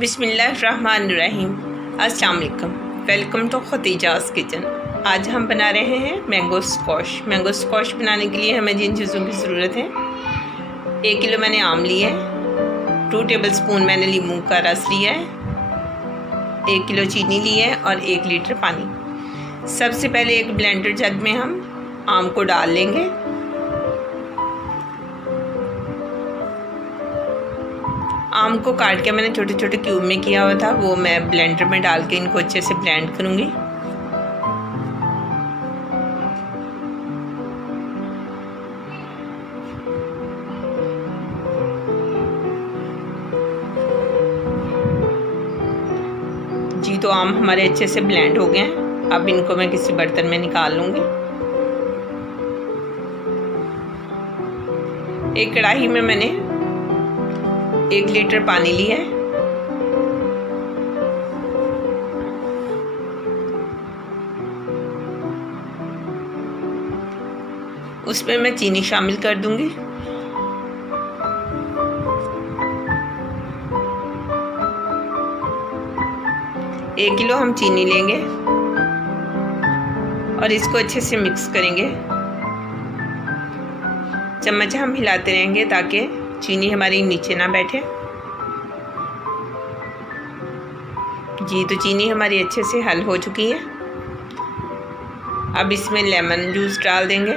बिस्मिल्लाहिर्रहमानिर्रहीम। अस्सलाम वालेकुम। Welcome to Khatija's kitchen. आज हम बना रहे हैं मैंगो स्क्वॉश। मैंगो स्क्वॉश बनाने के लिए हमें जिन चीज़ों की ज़रूरत है, 1 किलो मैंने आम लिया है, 2 टेबलस्पून मैंने नींबू का रस लिया है, 1 किलो चीनी ली है और 1 लीटर पानी। सबसे पहले एक ब्लेंडर जग में हम आम को डाल लेंगे। आम को काट के मैंने छोटे छोटे क्यूब में किया हुआ था, वो मैं ब्लेंडर में डाल के इनको अच्छे से ब्लेंड करूँगी। जी तो आम हमारे अच्छे से ब्लेंड हो गए हैं। अब इनको मैं किसी बर्तन में निकाल लूँगी। एक कढ़ाई में मैंने 1 लीटर पानी लिया है। उसमें मैं चीनी शामिल कर दूंगी। एक किलो हम चीनी लेंगे और इसको अच्छे से मिक्स करेंगे। चम्मच हम हिलाते रहेंगे ताकि चीनी हमारी नीचे ना बैठे। जी तो चीनी हमारी अच्छे से हल हो चुकी है। अब इसमें लेमन जूस डाल देंगे।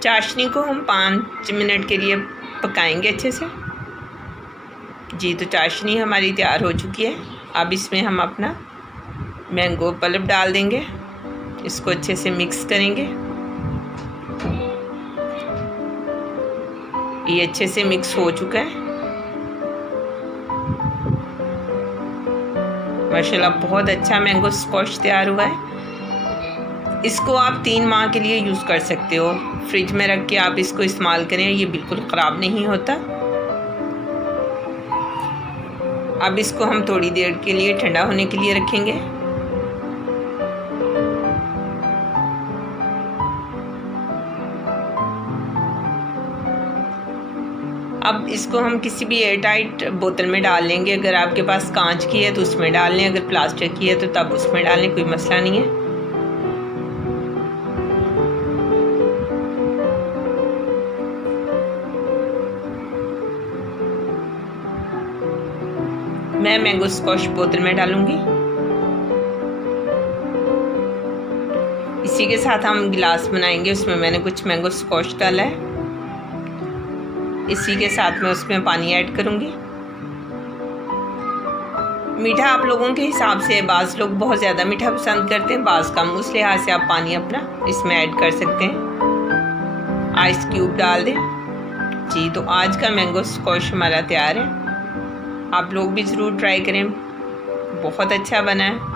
चाशनी को हम 5 मिनट के लिए पकाएंगे अच्छे से। जी तो चाशनी हमारी तैयार हो चुकी है। अब इसमें हम अपना मैंगो पल्प डाल देंगे। इसको अच्छे से मिक्स करेंगे। ये अच्छे से मिक्स हो चुका है। माशाल्लाह बहुत अच्छा मैंगो स्क्वॉश तैयार हुआ है। इसको आप 3 माह के लिए यूज़ कर सकते हो। फ्रिज में रख के आप इसको इस्तेमाल करें, ये बिल्कुल ख़राब नहीं होता। अब इसको हम थोड़ी देर के लिए ठंडा होने के लिए रखेंगे। अब इसको हम किसी भी एयरटाइट बोतल में डाल लेंगे। अगर आपके पास कांच की है तो उसमें डाल लें, अगर प्लास्टिक की है तो तब उसमें डाल लें, कोई मसला नहीं है। मैं मैंगो स्क्वॉश बोतल में डालूंगी। इसी के साथ हम गिलास बनाएंगे। उसमें मैंने कुछ मैंगो स्क्वॉश डाला है। इसी के साथ मैं उसमें पानी ऐड करूंगी। मीठा आप लोगों के हिसाब से, बाज़ लोग बहुत ज़्यादा मीठा पसंद करते हैं, बाज़ कम। उस लिहाज से आप पानी अपना इसमें ऐड कर सकते हैं। आइस क्यूब डाल दें। जी तो आज का मैंगो स्क्वॉश हमारा तैयार है। आप लोग भी ज़रूर ट्राई करें, बहुत अच्छा बना है।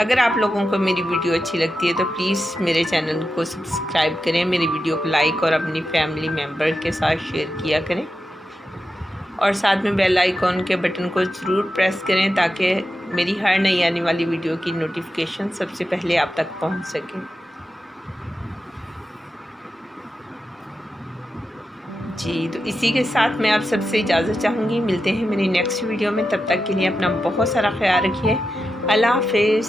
अगर आप लोगों को मेरी वीडियो अच्छी लगती है तो प्लीज़ मेरे चैनल को सब्सक्राइब करें, मेरी वीडियो को लाइक और अपनी फैमिली मेम्बर के साथ शेयर किया करें, और साथ में बेल आइकॉन के बटन को ज़रूर प्रेस करें ताकि मेरी हर नई आने वाली वीडियो की नोटिफिकेशन सबसे पहले आप तक पहुंच सके। जी तो इसी के साथ मैं आप सबसे इजाज़त चाहूँगी। मिलते हैं मेरी नेक्स्ट वीडियो में। तब तक के लिए अपना बहुत सारा ख्याल रखिए। अल्लाह हाफ़िज़।